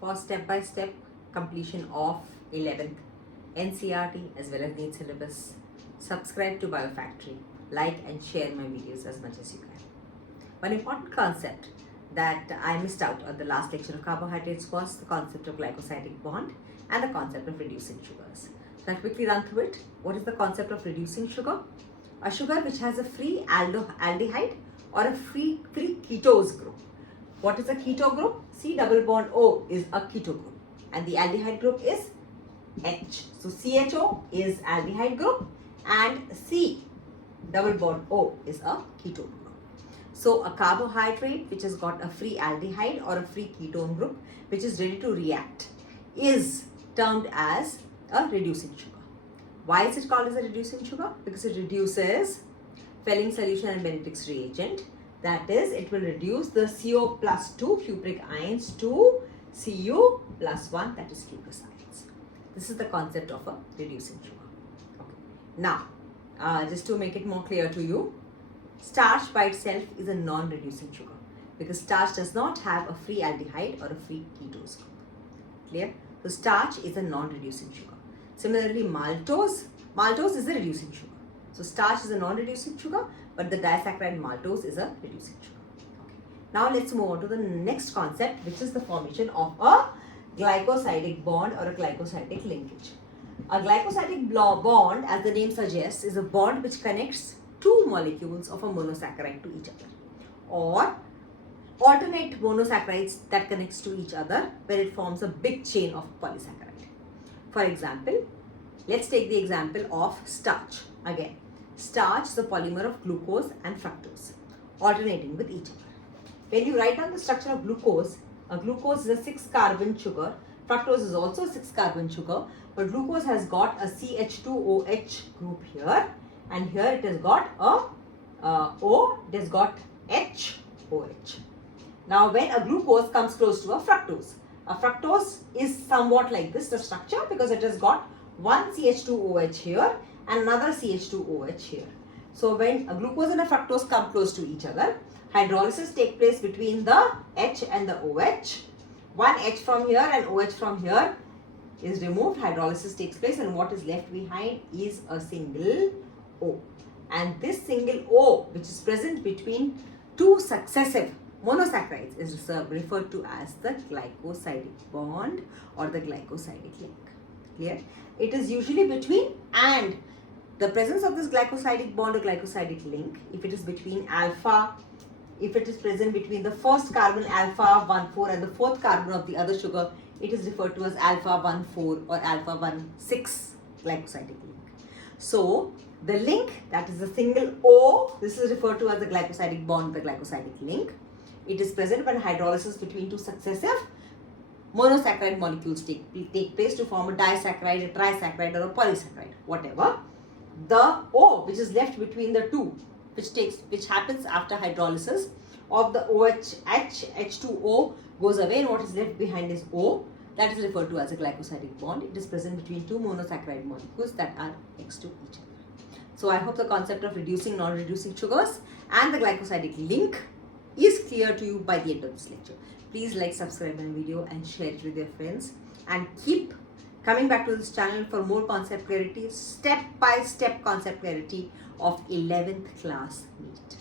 for step-by-step completion of 11th NCERT as well as NEET syllabus, subscribe to Biofactory, like and share my videos as much as you can. One important concept that I missed out on the last lecture of carbohydrates was the concept of glycosidic bond and the concept of reducing sugars. So I'll quickly run through it. What is the concept of reducing sugar? A sugar which has a free aldehyde or a free ketose group. What is a keto group? C double bond O is a keto group and the aldehyde group is H. So CHO is aldehyde group and C double bond O is a ketone group. So a carbohydrate which has got a free aldehyde or a free ketone group which is ready to react is termed as a reducing sugar. Why is it called as a reducing sugar? Because it reduces Fehling solution and Benedict's reagent. That is, it will reduce the CO plus 2 cupric ions to Cu plus 1, that is cuprous ions. This is the concept of a reducing sugar. Okay. Now, just to make it more clear to you, starch by itself is a non-reducing sugar because starch does not have a free aldehyde or a free ketose group. Clear? So starch is a non-reducing sugar. Similarly, maltose is a reducing sugar. So starch is a non-reducing sugar, but the disaccharide maltose is a reducing sugar. Okay. Now let's move on to the next concept, which is the formation of a glycosidic bond or a glycosidic linkage. A glycosidic bond, as the name suggests, is a bond which connects two molecules of a monosaccharide to each other, or alternate monosaccharides that connects to each other where it forms a big chain of polysaccharide. For example, let's take the example of starch. Again, starch is a polymer of glucose and fructose alternating with each other. When you write down the structure of glucose, a glucose is a 6-carbon sugar. Fructose is also a 6-carbon sugar, but glucose has got a CH2OH group here, and here it has got a it has got HOH. Now, when a glucose comes close to a fructose is somewhat like this, the structure, because it has got one CH2OH here and another CH2OH here. So, when a glucose and a fructose come close to each other, hydrolysis takes place between the H and the OH. One H from here and OH from here is removed, hydrolysis takes place, and what is left behind is a single O. And this single O, which is present between two successive monosaccharides, is referred to as the glycosidic bond or the glycosidic link. Clear? It is usually between, and the presence of this glycosidic bond or glycosidic link, if it is between alpha, if it is present between the first carbon alpha 1,4 and the fourth carbon of the other sugar, it is referred to as alpha 1,4 or alpha 1,6 glycosidic link. So, the link, that is the single O, this is referred to as the glycosidic bond, the glycosidic link. It is present when hydrolysis between two successive monosaccharide molecules take place to form a disaccharide, a trisaccharide, or a polysaccharide, whatever. The O, which is left between the two, which happens after hydrolysis of the OH, H2O goes away, and what is left behind is O. That is referred to as a glycosidic bond. It is present between two monosaccharide molecules that are next to each other. So I hope the concept of reducing, non-reducing sugars and the glycosidic link is clear to you by the end of this lecture. Please like, subscribe my video and share it with your friends, and keep coming back to this channel for more concept clarity, step-by-step concept clarity of 11th class NEET.